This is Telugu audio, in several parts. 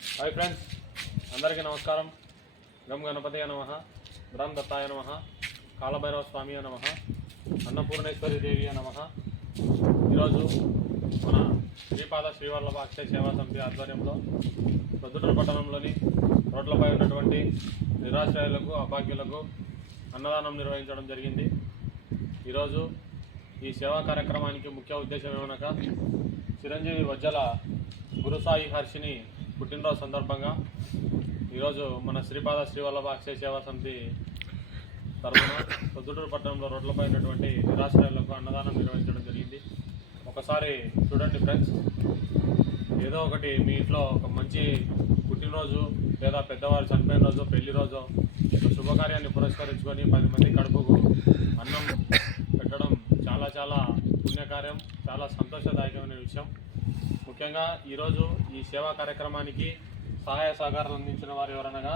హాయ్ ఫ్రెండ్స్ అందరికీ నమస్కారం. గమ్ గణపతి నమ బ్రహ్మ దత్తాయ నమ కాళభైరవ స్వామి నమ అన్నపూర్ణేశ్వరి దేవి నమ. ఈరోజు మన శ్రీపాద శ్రీవల్లభ అక్షయ సేవా సమితి ఆధ్వర్యంలో ప్రొద్దుటూరు పట్టణంలోని రోడ్లపై ఉన్నటువంటి నిరాశ్రయులకు అభాగ్యులకు అన్నదానం నిర్వహించడం జరిగింది. ఈరోజు ఈ సేవా కార్యక్రమానికి ముఖ్య ఉద్దేశం ఏమనగా చిరంజీవి వజ్జల గురుసాయి హర్షిని పుట్టినరోజు సందర్భంగా ఈరోజు మన శ్రీపాద శ్రీవల్లభ అక్షయ సేవా సమితి తరఫున పొద్దుటూరు పట్టణంలో రోడ్లపై ఉన్నటువంటి నిరాశ్రయాలకు అన్నదానం నిర్వహించడం జరిగింది. ఒకసారి చూడండి ఫ్రెండ్స్ ఏదో ఒకటి మీ ఇంట్లో ఒక మంచి పుట్టినరోజు లేదా పెద్దవారు చనిపోయిన రోజు పెళ్ళి రోజు ఒక శుభకార్యాన్ని పురస్కరించుకొని పది మంది కడుపుకు అన్నం పెట్టడం చాలా చాలా పుణ్యకార్యం చాలా సంతోషదాయకమైన విషయం. ముఖ్యంగా ఈరోజు ఈ సేవా కార్యక్రమానికి సహాయ సహకారాలు అందించిన వారు ఎవరనగా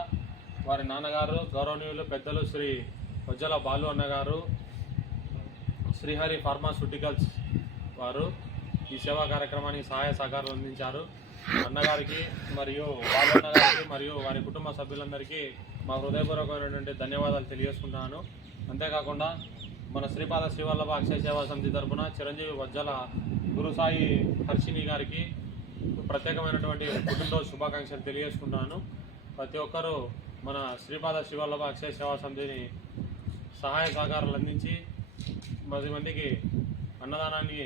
వారి నాన్నగారు గౌరవనీయులు పెద్దలు శ్రీ వజ్జల బాలు అన్నగారు శ్రీహరి ఫార్మాస్యూటికల్స్ వారు ఈ సేవా కార్యక్రమానికి సహాయ సహకారాలు అందించారు. అన్నగారికి మరియు బాలు అన్నగారికి మరియు వారి కుటుంబ సభ్యులందరికీ మా హృదయపూర్వకమైనటువంటి ధన్యవాదాలు తెలియజేసుకుంటున్నాను. అంతేకాకుండా మన శ్రీపాద శ్రీవల్లభ అక్షయ సేవా సమితి తరఫున చిరంజీవి వజ్జల గురుసాయి హర్షిని గారికి ప్రత్యేకమైనటువంటి పుట్టినరోజు శుభాకాంక్షలు తెలియజేసుకుంటున్నాను. ప్రతి ఒక్కరూ మన శ్రీపాద శ్రీవల్లభ అక్షయ సేవా సమితిని సహాయ సహకారాలు అందించి పది మందికి అన్నదానాన్ని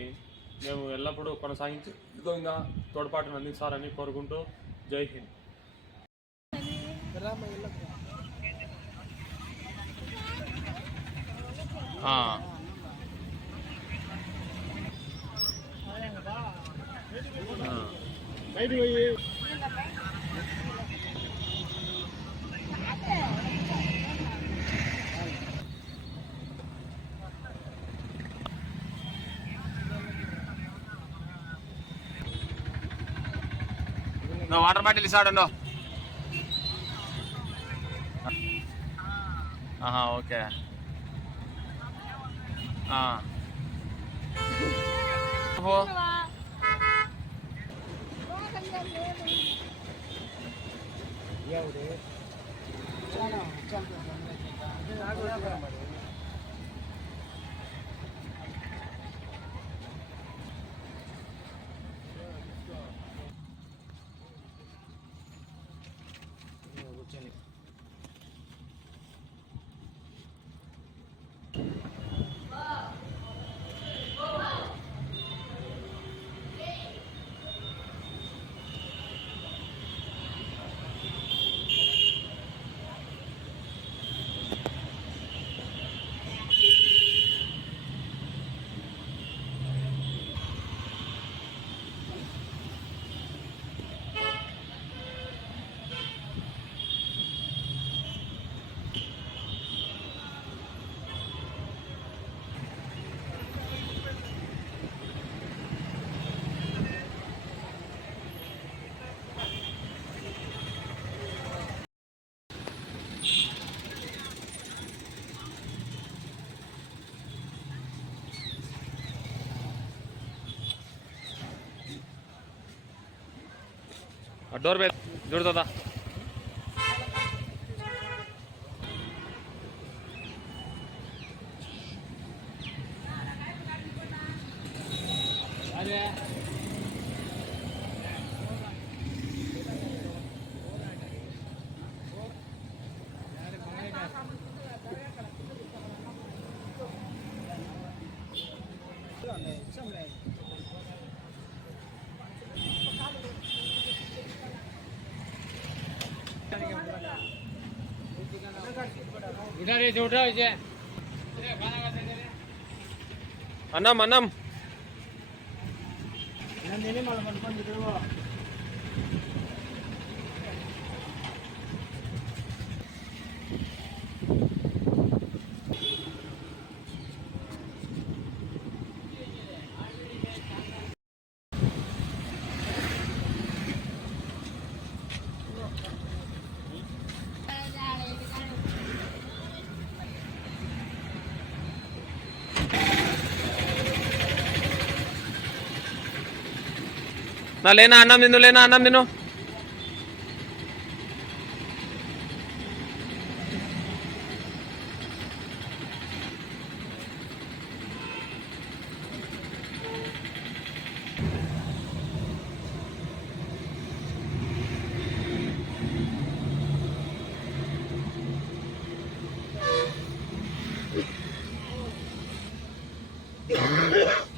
మేము ఎల్లప్పుడూ కొనసాగించే విధంగా తోడ్పాటును అందించాలని కోరుకుంటూ జై హింద్. నువ్వు వాటర్ బాటిల్ ఇస్తాడు ఆహా ఓకే 아. 여보. 야, 우리. 잖아. 잖아. 아, 그래. Door ಬೇಕ್ ದುಡ್ದದ ಅದೇ इधर ये झूठा है जे अनम अनम अनम देने मालूम अपन इधर वो நான் లేనా అన్నం తిను లేనా అన్నం తిను Yeah.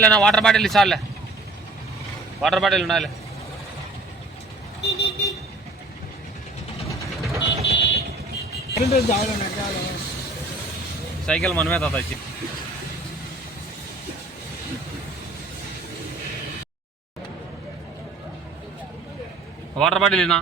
లేనా వాటర్ బాటిల్ ఇస్తాలే వాటర్ బాటిల్ ఉన్నాయిలే. సైకిల్ మనమే తాత ఇచ్చి సైకిల్ బాటిల్ ఇనా వాటర్ బాటిల్ ఏనా